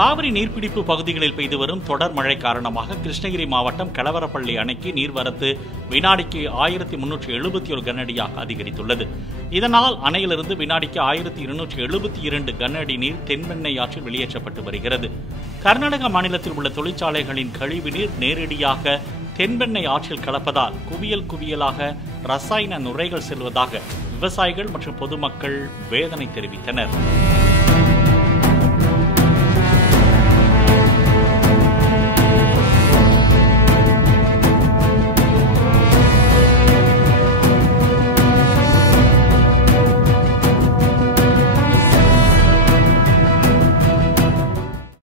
காவிரி நீர்பிடிப்பு பகுதிகளில் பெய்து வரும் தொடர் மழை காரணமாக கிருஷ்ணகிரி மாவட்டம் கெலவரப்பள்ளி அணைக்கு நீர்வரத்து வினாடிக்கு 1371 கனஅடியாக அதிகரித்துள்ளது. இதனால் அணையிலிருந்து வினாடிக்கு 1272 கனஅடி நீர் தென்பெண்ணை ஆற்றில் வெளியேற்றப்பட்டு வருகிறது. கர்நாடக மாநிலத்தில் உள்ள தொழிற்சாலைகளின் கழிவு நீர் நேரடியாக தென்பெண்ணை ஆற்றில் கலப்பதால் குவியலாக ரசாயன நுரைகள் செல்வதாக விவசாயிகள் மற்றும் பொதுமக்கள் வேதனை தெரிவித்தனர்.